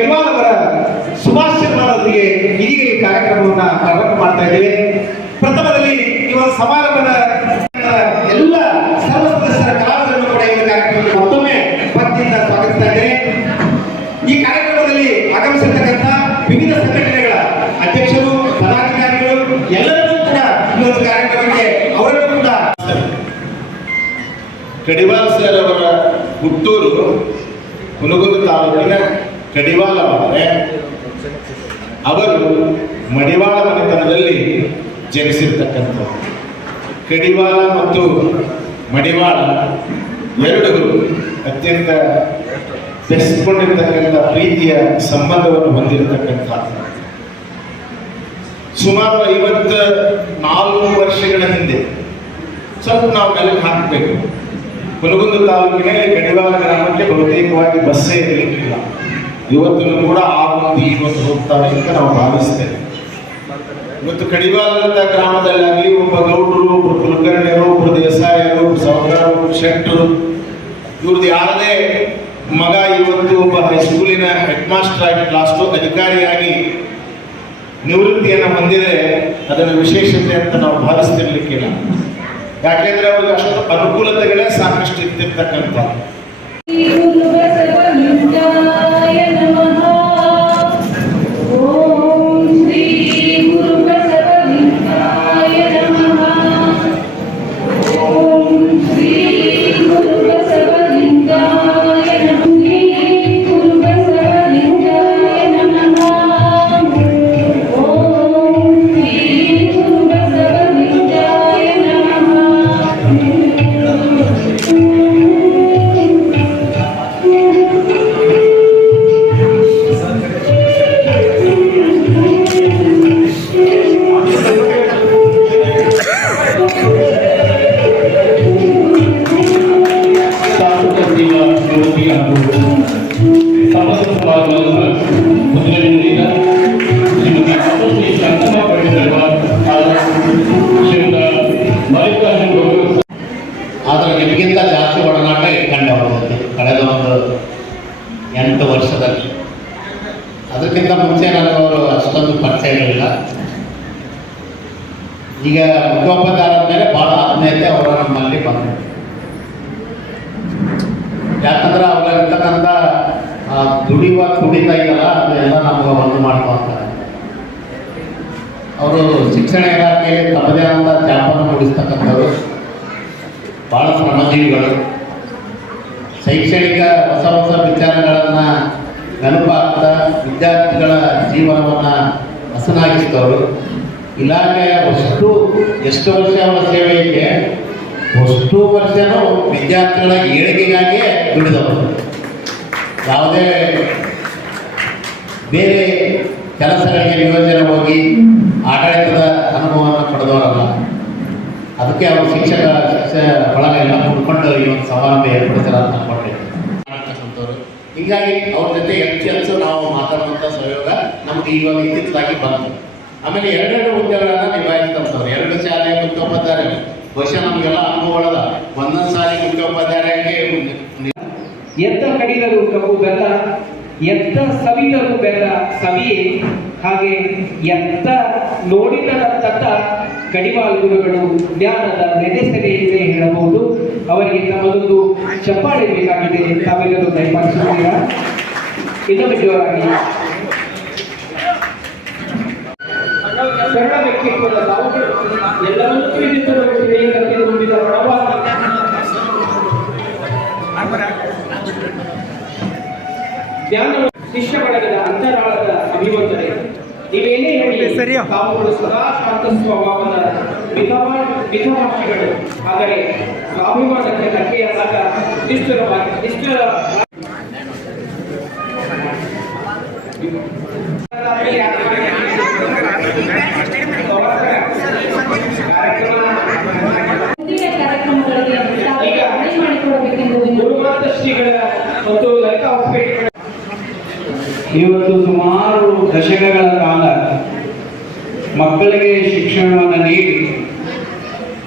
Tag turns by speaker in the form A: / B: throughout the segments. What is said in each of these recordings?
A: ಕಡಿವಾಲ್ ಅವರ ಶುಭಾಶಯಗಳೊಂದಿಗೆ ಇದೀಗ ಈ ಕಾರ್ಯಕ್ರಮವನ್ನು ಪ್ರಾರಂಭ ಮಾಡ್ತಾ ಇದ್ದೇವೆ. ಪ್ರಥಮದಲ್ಲಿ ಇವರ ಸಮಾರಂಭದ ಎಲ್ಲ ಸರ್ವ ಸದಸ್ಯರ ಕಲಾವಿದರನ್ನು ಕೂಡ ಈ ಕಾರ್ಯಕ್ರಮಕ್ಕೆ ಮತ್ತೊಮ್ಮೆ ಭಕ್ತಿಯಿಂದ ಸ್ವಾಗತಿಸ್ತಾ ಇದ್ದೇನೆ. ಈ ಕಾರ್ಯಕ್ರಮದಲ್ಲಿ ಆಗಮಿಸಿರ್ತಕ್ಕಂಥ ವಿವಿಧ ಸಂಘಟನೆಗಳ ಅಧ್ಯಕ್ಷರು, ಪದಾಧಿಕಾರಿಗಳು, ಎಲ್ಲರನ್ನೂ ಕೂಡ ಈ ಒಂದು ಕಾರ್ಯಕ್ರಮಕ್ಕೆ ಅವರನ್ನು ಕೂಡ
B: ಕಡಿವಾಲ್ ಸರ್ ಅವರ ಹುಟ್ಟೂರು ಹುನಗುಂದ ತಾಲೂಕಿನ ಕಡಿವಾಲವಾದರೆ ಅವರು ಮಡಿವಾಳ ಮನೆತನದಲ್ಲಿ ಜನಿಸಿರ್ತಕ್ಕಂಥವ್ರು. ಕಡಿವಾಳ ಮತ್ತು ಮಡಿವಾಳ ಎರಡು ಅತ್ಯಂತ ಬೆಸ್ಕೊಂಡಿರ್ತಕ್ಕಂಥ ಪ್ರೀತಿಯ ಸಂಬಂಧವನ್ನು ಹೊಂದಿರತಕ್ಕಂಥ ಸುಮಾರು ಐವತ್ತ ನಾಲ್ಕು ವರ್ಷಗಳ ಹಿಂದೆ ಸ್ವಲ್ಪ ನಾವು ಕಲೆ ಹಾಕಬೇಕು. ಹುನಗುಂದ ತಾಲೂಕಿನಲ್ಲಿ ಕಡಿವಾಳ ಗ್ರಾಮಕ್ಕೆ ಬಹುತೇಕವಾಗಿ ಬಸ್ಸೇ ಇರಲಿಕ್ಕಿಲ್ಲ. ಇವತ್ತು ಕೂಡ ಆ ಒಂದು ಇವತ್ತು ಒಂದು ಹೋಗ್ತಾವೆ ಅಂತ ನಾವು ಭಾವಿಸ್ತೇವೆ. ಇವತ್ತು ಕಡಿವಾಲದ ಗ್ರಾಮದಲ್ಲಾಗಲಿ ಒಬ್ಬ ಗೌಡರು ಒಬ್ಬರು ಕುಲಕರ್ಣಿಯರು ಒಬ್ಬರು ದೇಸಾಯರು ಸಾವುಕಾರರು ಶೆಟ್ಟರು ಇವ್ರದ್ದು ಯಾರದೇ ಮಗ ಇವತ್ತು ಒಬ್ಬ ಹೈಸ್ಕೂಲಿನ ಹೆಡ್ ಮಾಸ್ಟರ್ ಆಗಿ ಟು ಅಧಿಕಾರಿಯಾಗಿ ನಿವೃತ್ತಿಯನ್ನು ಹೊಂದಿದೆ ಅದನ್ನು ವಿಶೇಷತೆ ಅಂತ ನಾವು ಭಾವಿಸ್ತಿರ್ಲಿಕ್ಕಿಲ್ಲ. ಯಾಕೆಂದ್ರೆ ಅವ್ರಿಗೆ ಅಷ್ಟು ಅನುಕೂಲತೆಗಳೇ ಸಾಕಷ್ಟು ಇರ್ತಿರ್ತಕ್ಕಂಥ
C: ಆ ದುಡಿಯುವ ಇದಲ್ಲ ಅದೆಲ್ಲ ನಮ್ಗೆ ಒಂದು ಮಾಡ್ಕೊತಾರೆ ಅವರು ಶಿಕ್ಷಣ ಇಲಾಖೆ ತಮ್ಮದೇ ಆದ ತ್ಯಾಪನ್ನು ಮೂಡಿಸ್ತಕ್ಕಂಥವ್ರು. ಭಾಳ ಶ್ರಮಜೀವಿಗಳು. ಶೈಕ್ಷಣಿಕ ಹೊಸ ಹೊಸ ವಿಚಾರಗಳನ್ನು ನೆನಪಾಗ್ತಾ ವಿದ್ಯಾರ್ಥಿಗಳ ಜೀವನವನ್ನು ಹಸನಾಗಿಸಿದವರು. ಇಲಾಖೆಯ ಅಷ್ಟು, ಎಷ್ಟು ವರ್ಷ ಅವರ ಸೇವೆಗೆ ಅಷ್ಟು ವರ್ಷನೂ ವಿದ್ಯಾರ್ಥಿಗಳ ಏಳಿಗೆಗಾಗಿಯೇ ದುಡಿದವರು. ಯಾವುದೇ ಬೇರೆ ಕೆಲಸಗಳಿಗೆ ನಿಯೋಜನೆ ಹೋಗಿ ಆಡಳಿತದ ಅನುಭವವನ್ನು ಪಡೆದವರಲ್ಲ. ಅದಕ್ಕೆ ಅವರು ಶಿಕ್ಷಕ ಶಿಕ್ಷಕ ಬಳಗ ಎಲ್ಲ ಈ ಒಂದು ಸಮಾರಂಭ ಅನ್ಕೊಂಡೆ ಮಾಡ್ತಕ್ಕಂಥವ್ರು ಹೀಗಾಗಿ ಅವ್ರ ಜೊತೆ ಹೆಚ್ಚು ಹೆಚ್ಚು ನಾವು ಮಾತಾಡುವಂಥ ಸಹಯೋಗ ನಮ್ಗೆ ಇವಾಗ ಇತ್ತಿತ್ತಲಾಗಿ ಬಂತು. ಆಮೇಲೆ ಎರಡೆರಡು ಹುದ್ದೆಗಳನ್ನು ನಿಭಾಯಿಸ್ತಂಥವ್ರು ಎರಡು ಶಾಲೆ ಮುಖ್ಯೋಪಾಧ್ಯಾಯ ಬಹುಶಃ ನಮಗೆಲ್ಲ ಅನುಭವ ಒಂದೊಂದು ಸಾರಿ ಮುಖ್ಯೋಪಾಧ್ಯಾಯರಿಗೆ
A: ಎತ್ತ ಕಡಿದರು ಕಬ್ಬು ಬೆಲ್ಲ, ಎತ್ತ ಸವಿದರು ಬೆಲ್ಲ ಸವಿ. ಹಾಗೆ ಎತ್ತ ನೋಡಿದ ತತ್ತ ಕಡಿವಾಲ್ ಗುರುಗಳು ಜ್ಞಾನದ ನೆನೆಸೆನೆ ಇದೆ ಹೇಳಬಹುದು. ಅವರಿಗೆ ತಮ್ಮದೊಂದು ಚಪ್ಪಾಳೆ ಬೇಕಾಗಿದೆ. ತಾವೆಲ್ಲರೂ ದಯಪಾಲಿಸುತ್ತೀರಾ ಇನ್ನೊಮ್ಮೆ ಜೋರಾಗಿ ಸರಳ ವ್ಯಕ್ತಿತ್ವದ ಎಲ್ಲರೂ ಜ್ಞಾನ ಶಿಷ್ಯ ಬಳಗದ ಅಂತರಾಳದ ಅಭಿವಂದನೆ. ನೀವೇನೇ ಹೇಳಿ ತಾವುಗಳು ಸದಾ ಶಾಂತ ಸ್ವಭಾವದ ಮಿತವಾ ಮಿತಭಾಷಿಗಳು ಆದರೆ ಸ್ವಾಭಿಮಾನಕ್ಕೆ ಧಕ್ಕೆಯಾದಾಗ ನಿಷ್ಠುರವಾಗಿ ನಿಷ್ಠುರ ಇವತ್ತು ಸುಮಾರು ದಶಕಗಳ ಕಾಲ ಮಕ್ಕಳಿಗೆ ಶಿಕ್ಷಣವನ್ನು ನೀಡಿ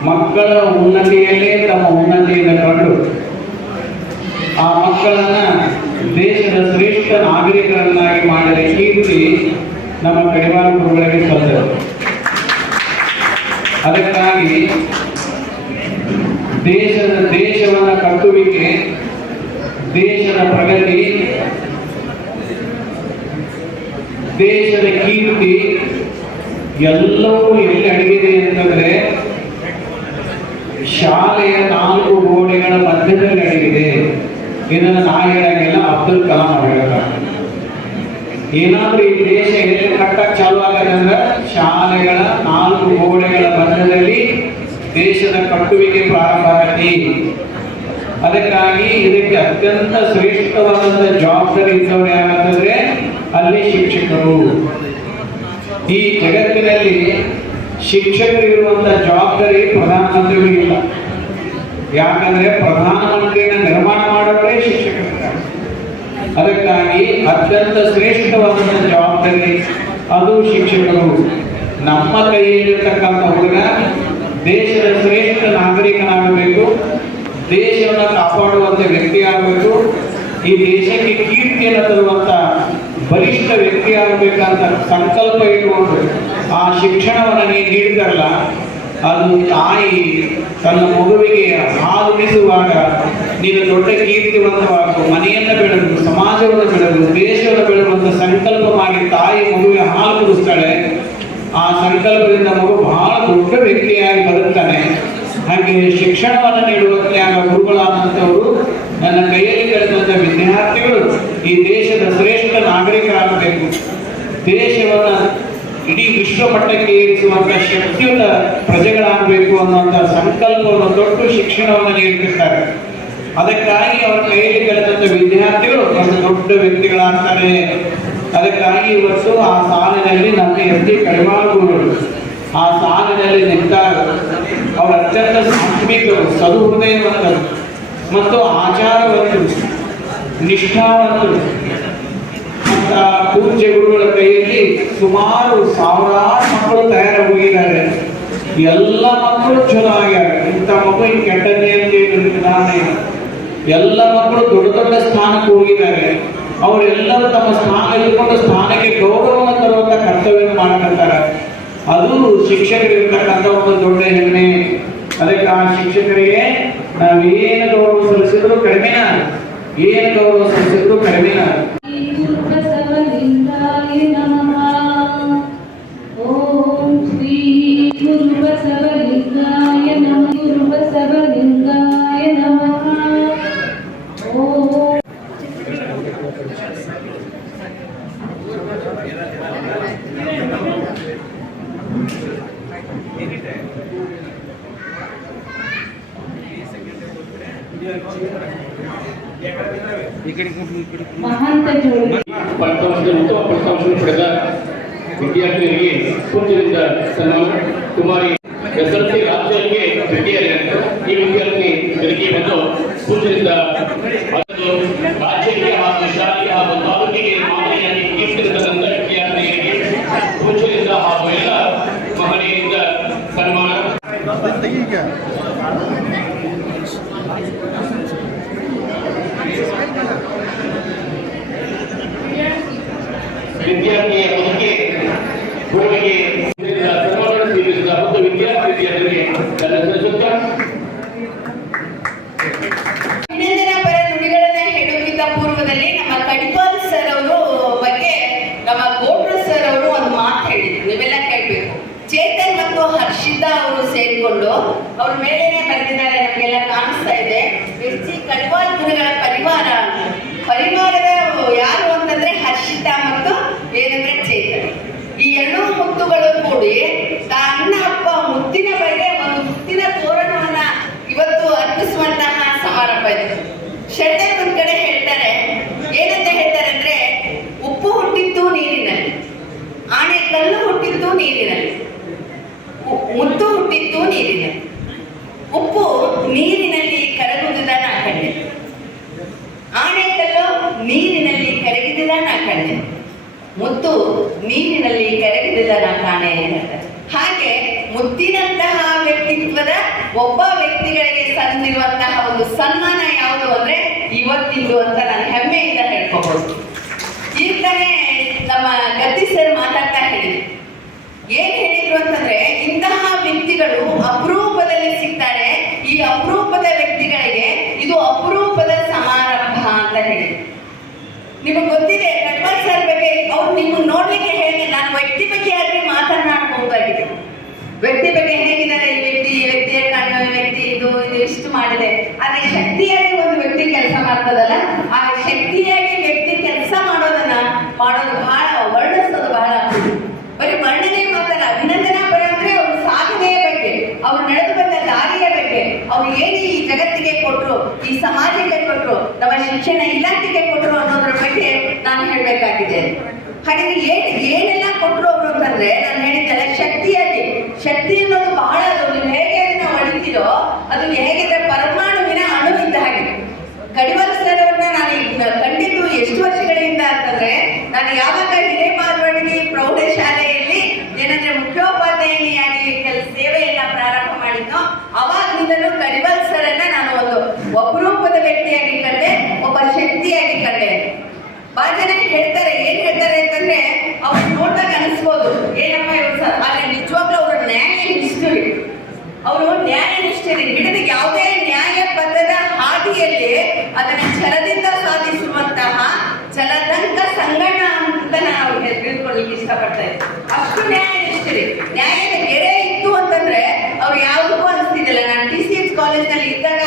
A: ಮಕ್ಕಳ ಉನ್ನತಿಯಲ್ಲೇ ತಮ್ಮ ಉನ್ನತಿಯನ್ನು ಕಂಡು ಆ
D: ಮಕ್ಕಳನ್ನ ದೇಶದ ಶ್ರೇಷ್ಠ ನಾಗರಿಕರನ್ನಾಗಿ ಮಾಡಿದ ಕೀರ್ತಿ ನಮ್ಮ ಕಡಿವಾರ ಗುರುಗಳಿಗೆ ಅದಕ್ಕಾಗಿ ದೇಶದ ದೇಶವನ್ನ ಕಟ್ಟುವಿಕೆ ದೇಶದ ಪ್ರಗತಿ ದೇಶದ ಕೀರ್ತಿ ಎಲ್ಲವೂ ಎಲ್ಲಿ ಅಡಗಿದೆ ಅಂತಂದ್ರೆ ಶಾಲೆಯ ನಾಲ್ಕು ಗೋಡೆಗಳ ಮಧ್ಯದಲ್ಲಿ ಅಡಗಿದೆ. ಇದನ್ನು ನಾ ಹೇಳಂಗಿಲ್ಲ ಅಬ್ದುಲ್ ಕಲಾಂ ಅವ್ರು ಹೇಳ್ತಾರೆ. ಏನಾದ್ರೂ ಈ ದೇಶ ಎಲ್ಲಿ ಕಟ್ಟಕ್ ಚಾಲು ಅಂದ್ರೆ ಶಾಲೆಗಳ ನಾಲ್ಕು ಗೋಡೆಗಳ ಮಧ್ಯದಲ್ಲಿ ದೇಶದ ಕಟ್ಟುವಿಕೆ ಪ್ರಾರಂಭ ಆಗತಿ ಅದಕ್ಕಾಗಿ ಇದಕ್ಕೆ ಅತ್ಯಂತ ಶ್ರೇಷ್ಠವಾದಂತಹ ಜವಾಬ್ದಾರಿ ಇದ್ದವ್ರು ಯಾರಂತಂದ್ರೆ ಅಲ್ಲಿ ಶಿಕ್ಷಕರು. ಈ ಜಗತ್ತಿನಲ್ಲಿ ಶಿಕ್ಷಕರಿರುವಂತ ಜವಾಬ್ದಾರಿ ಪ್ರಧಾನಮಂತ್ರಿಗಳಿಗಿಲ್ಲ ಯಾಕಂದ್ರೆ ಪ್ರಧಾನಮಂತ್ರಿಯನ್ನು ನಿರ್ಮಾಣ ಮಾಡೋರೇ ಶಿಕ್ಷಕರು ಅದಕ್ಕಾಗಿ ಅತ್ಯಂತ ಶ್ರೇಷ್ಠವಾದಂತ ಜವಾಬ್ದಾರಿ ಅದು ಶಿಕ್ಷಕರು. ನಮ್ಮ ಕೈಯಲ್ಲಿರ್ತಕ್ಕಂಥ ಹುಡುಗ ದೇಶದ ಶ್ರೇಷ್ಠ ನಾಗರಿಕನಾಗಬೇಕು, ದೇಶವನ್ನು ಕಾಪಾಡುವಂತ ವ್ಯಕ್ತಿ ಆಗಬೇಕು ಈ ದೇಶಕ್ಕೆ ಕೀರ್ತಿಯನ್ನು ತರುವಂತ ಬಲಿಷ್ಠ ವ್ಯಕ್ತಿ ಆಗಬೇಕಂತ ಸಂಕಲ್ಪ ಇಟ್ಕೊಂಡು ಆ ಶಿಕ್ಷಣವನ್ನು ನೀವು ನೀಡಿದಾರಲ್ಲ ಅದು ತಾಯಿ ತನ್ನ ಮಗುವಿಗೆ ಹಾಲುಣಿಸುವಾಗ ನೀನು ದೊಡ್ಡ ಕೀರ್ತಿವಂತವಾಗು, ಮನೆಯನ್ನು ಬೆಳೆದು, ಸಮಾಜವನ್ನು ಬೆಳೆದು, ದೇಶವನ್ನು ಬೆಳೆಯುವಂತ ಸಂಕಲ್ಪ ಮಾಡಿ ತಾಯಿ ಮಗುವಿಗೆ ಹಾಲು ಕುಡಿಸ್ತಾಳೆ ಆ ಸಂಕಲ್ಪದಿಂದ ಮಗು ಬಹಳ ದೊಡ್ಡ ವ್ಯಕ್ತಿಯಾಗಿ ಬರುತ್ತಾನೆ. ಹಾಗೆ ಶಿಕ್ಷಣವನ್ನು ನೀಡುವ ಆಗ ಗುರುಗಳಾದಂಥವರು ನನ್ನ ಕೈಯಲ್ಲಿ ಕಳೆದಂತ ವಿದ್ಯಾರ್ಥಿಗಳು ಈ ದೇಶದ ಶ್ರೇಷ್ಠ ನಾಗರಿಕರಾಗಬೇಕು ದೇಶವನ್ನ ಇಡೀ ವಿಶ್ವ ಮಟ್ಟಕ್ಕೆ ಏರಿಸುವಂತ ಶಕ್ತಿಯುತ ಪ್ರಜೆಗಳಾಗಬೇಕು ಅನ್ನುವಂತ ಸಂಕಲ್ಪವನ್ನು ದೊಡ್ಡ ಶಿಕ್ಷಣವನ್ನು ನೀಡುತ್ತಿದ್ದಾರೆ. ಅದಕ್ಕಾಗಿ ಅವರ ಕೈಯಲ್ಲಿ ಕಳೆದಂತ ವಿದ್ಯಾರ್ಥಿಗಳು ಒಂದು ದೊಡ್ಡ ವ್ಯಕ್ತಿಗಳಾಗ್ತಾರೆ. ಅದಕ್ಕಾಗಿ ಇವತ್ತು ಆ ಸಾಲಿನಲ್ಲಿ ನಮ್ಮ ಎಸ್ ಡಿ ಆ ಸಾಲಿನಲ್ಲಿ ನಿಂತಾಗ ಅವರು ಅತ್ಯಂತ ಸಾತ್ವಿಕರು, ಸದುಹೃದಯವಂತರು ಮತ್ತು ಆಚಾರವನ್ನು ನಿಷ್ಠಾವಂತರು ಪೂಜ್ಯ ಗುರುಗಳ ಕೈಯಲ್ಲಿ ಸುಮಾರು ಸಾವಿರಾರು ಮಕ್ಕಳು ತಯಾರಾಗಿ ಹೋಗಿದ್ದಾರೆ ಎಲ್ಲ ಮಕ್ಕಳು ಚಲೋ ಆಗ್ಯಾರ ಇಂಥ ಮಕ್ಕಳು ಕೆಟ್ಟದೇ ಅಂತ ಎಲ್ಲ ಮಕ್ಕಳು ದೊಡ್ಡ ದೊಡ್ಡ ಸ್ಥಾನಕ್ಕೆ ಹೋಗಿದ್ದಾರೆ. ಅವರೆಲ್ಲರೂ ತಮ್ಮ ಸ್ಥಾನ ಇಟ್ಕೊಂಡು ಸ್ಥಾನಕ್ಕೆ ಗೌರವವನ್ನು ತರುವಂತ ಕರ್ತವ್ಯ ಮಾಡ್ತಾರೆ ಅದು ಶಿಕ್ಷಕರಿರ್ತಕ್ಕಂಥ ಒಂದು ದೊಡ್ಡ ಹೆಮ್ಮೆ. ಅದಕ್ಕೆ ಆ ಶಿಕ್ಷಕರಿಗೆ ನಾವೇನು ಗೌರವ ಸಲ್ಲಿಸಿದ್ರು ಕಡಿಮೆನ ಏನು ಗೌರವ ಸಲ್ಲಿಸಿದ್ರು ಕಡಿಮೆನ
E: ಫಲಿತಾಂಶದ ಉತ್ತಮ ಫಲಿತಾಂಶವನ್ನು ಪಡೆದ ವಿದ್ಯಾರ್ಥಿಗಳಿಗೆ ಪೂಜ್ಯರಿಂದ ಸನ್ಮಾನ ಕುಮಾರಿ ಎಸ್ಎಲ್ಸಿ ರಾಜ್ಯಕ್ಕೆ ತೃತೀಯ ಈ ವಿದ್ಯಾರ್ಥಿ ತೆರಿಗೆ ಬಂದು ಪೂಜ್ಯರಿಂದ ಅದನ್ನು ರಾಜ್ಯಕ್ಕೆ ಹಾಗೂ ಶಾಲೆಗೆ ಹಾಗೂ ತಾಲೂಕಿಗೆ ಮಾದರಿಯಾಗಿ ಕೀರ್ತಿರ್ತಕ್ಕಂಥ ವಿದ್ಯಾರ್ಥಿಗಳಿಗೆ ಪೂಜ್ಯರಿಂದ ಹಾಗೂ ಎಲ್ಲ ಮಹನೀಯರಿಂದ ಸನ್ಮಾನ
F: ಕೂಡಿ ತನ್ನ ಅಪ್ಪ ಮುತ್ತಿನ ಬಗ್ಗೆ ಒಂದು ಮುತ್ತಿನ ತೋರಣವನ್ನ ಇವತ್ತು ಅರ್ಪಿಸುವಂತಹ ಸಮಾರಂಭ ಇದು. ಶೆಟ್ಟೆ ಒಂದ್ ಕಡೆ ಹೇಳ್ತಾರೆ, ಏನಂತ ಹೇಳ್ತಾರೆ ಅಂದ್ರೆ, ಉಪ್ಪು ಹುಟ್ಟಿತ್ತು ನೀರಿನಲ್ಲಿ ಆಣೆ ಕಲ್ಲು ಹುಟ್ಟಿತ್ತು ನೀರಿನಲ್ಲಿ ಮುತ್ತು ಹುಟ್ಟಿತ್ತು ನೀರಿನಲ್ಲಿ. ಉಪ್ಪು ನೀರಿನಲ್ಲಿ ಕರಗುವುದನ್ನ ನಾ ಕಂಡೆ ನೀರಿನಲ್ಲಿ ಕರಗಿದ ನಾ ಕಂಡೆ ಮುತ್ತು ನೀರಿನಲ್ಲಿ ಕೆರಗಿದ್ದದನ್ನ ಕಾಣೆ ಹಾಗೆ ಮುತ್ತಿನಂತಹ ವ್ಯಕ್ತಿತ್ವದ ಒಬ್ಬ ವ್ಯಕ್ತಿಗಳಿಗೆ ಸಂದಿರುವಂತಹ ಒಂದು ಸನ್ಮಾನ ಯಾವುದು ಅಂದ್ರೆ ಇವತ್ತಿಂದು ಅಂತ ನಾನು ಹೆಮ್ಮೆಯಿಂದ ಹೇಳ್ಕೋಬಹುದು ಈ ನಮ್ಮ ಗತಿ ಸರ್ ಮಾತಾಡ್ತಾ ಹೇಳಿದ್ರು. ಏನ್ ಹೇಳಿದ್ರು ಅಂತಂದ್ರೆ ಇಂತಹ ವ್ಯಕ್ತಿಗಳು ಶಿಕ್ಷಣ ಇಲಾಖೆಗೆ ಕೊಟ್ಟರು ಅನ್ನೋದ್ರ ಬಗ್ಗೆ ನಾನು ಹೇಳಬೇಕಾಗಿದೆ. ಹಾಗೆ ಏನು, ಏನೆಲ್ಲ ಕೊಟ್ಟರು ಅವರು ಅಂತಂದ್ರೆ ನಾನು ಹೇಳಿದ್ದೆಲ್ಲ ಶಕ್ತಿಯಾಗಿ ಶಕ್ತಿ ಅನ್ನೋದು ಬಹಳ ಅದು. ನೀವು ಹೇಗೆ ಅದನ್ನ ಹೊಡಿತೀರೋ, ಅದು ಹೇಗಿದ್ರೆ ಪರಮಾಣುವಿನ ಅಣು ಇದ್ದ ಹಾಗೆ ಕಡಿವಾಲ ಸರ್ ಅವ್ರನ್ನ ನಾನು ಕಂಡಿದ್ದು ಎಷ್ಟು ವರ್ಷಗಳಿಂದ ಅಂತಂದ್ರೆ, ನಾನು ಯಾವಾಗ ಹಿರೇಮಾರ್ವಾಡಿ ಪ್ರೌಢಶಾಲೆಯಲ್ಲಿ ಏನಂದ್ರೆ ಮುಖ್ಯೋಪಾಧ್ಯಾಯಿನಿಯಾಗಿ ಕೆಲ ಸೇವೆಯನ್ನ ಪ್ರಾರಂಭ ಮಾಡಿದ್ನೋ ಅವಾಗ್ಲಿಂದಲೂ ಕಡಿವಾಲ್ ಸರ್ ಅನ್ನ ನಾನು ಒಂದು ಒಬ್ಬರೂಪದ ವ್ಯಕ್ತಿಯಾಗಿ ಕಂಡೆ ಒಬ್ಬ ಶಕ್ತಿಯಾಗಿ ಕಂಡೆ ಬಹಳ ಜನ ಹೇಳ್ತಾರೆ ಏನ್ ಹೇಳ್ತಾರೆ ಅಂತಂದ್ರೆ ಅವ್ರು ನೋಡಿದಾಗ ಅನಿಸ್ಬೋದು ಏನಮ್ಮ ಇವ್ರು ಸರ್ ಆದ್ರೆ ನಿಜವಾಗ್ಲೂ ಅವ್ರ ನ್ಯಾಯ ನಿಷ್ಠರಿ ಅವರು ನ್ಯಾಯ ಗಿಡದ ಯಾವುದೇ ನ್ಯಾಯ ಪದದ ಹಾದಿಯಲ್ಲಿ ಅದನ್ನ ಛಲದಿಂದ ಸಾಧಿಸುವಂತಹ ಛಲದಂಕ ಸಂಗಣ ಅಂತ ನಾವು ತಿಳ್ಕೊಳ್ಳಿಕ್ಕೆ ಇಷ್ಟಪಡ್ತಾ ಇದ್ದೀವಿ ಅಷ್ಟು ನ್ಯಾಯ ಇಷ್ಟೇ ನ್ಯಾಯದ ಗೆರೆ ಇತ್ತು ಅಂತಂದ್ರೆ ಅವ್ರು ಯಾವುದಕ್ಕೂ ಅನಿಸ್ತಿದ್ದಿಲ್ಲ. ನಾನು ಡಿ ಸಿ ಎಸ್ ಕಾಲೇಜ್ನಲ್ಲಿ ಇದ್ದಾಗ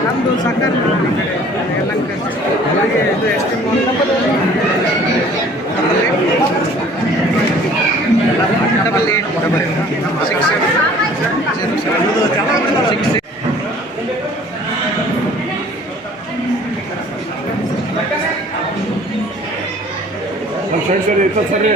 G: ನಮ್ದು ಸರ್ಕಾರ ಎಲ್ಲ ಹಾಗೆ ಇದು ಎಷ್ಟು double eight double six six
B: ಸರಿ ಸರಿ ಸರಿ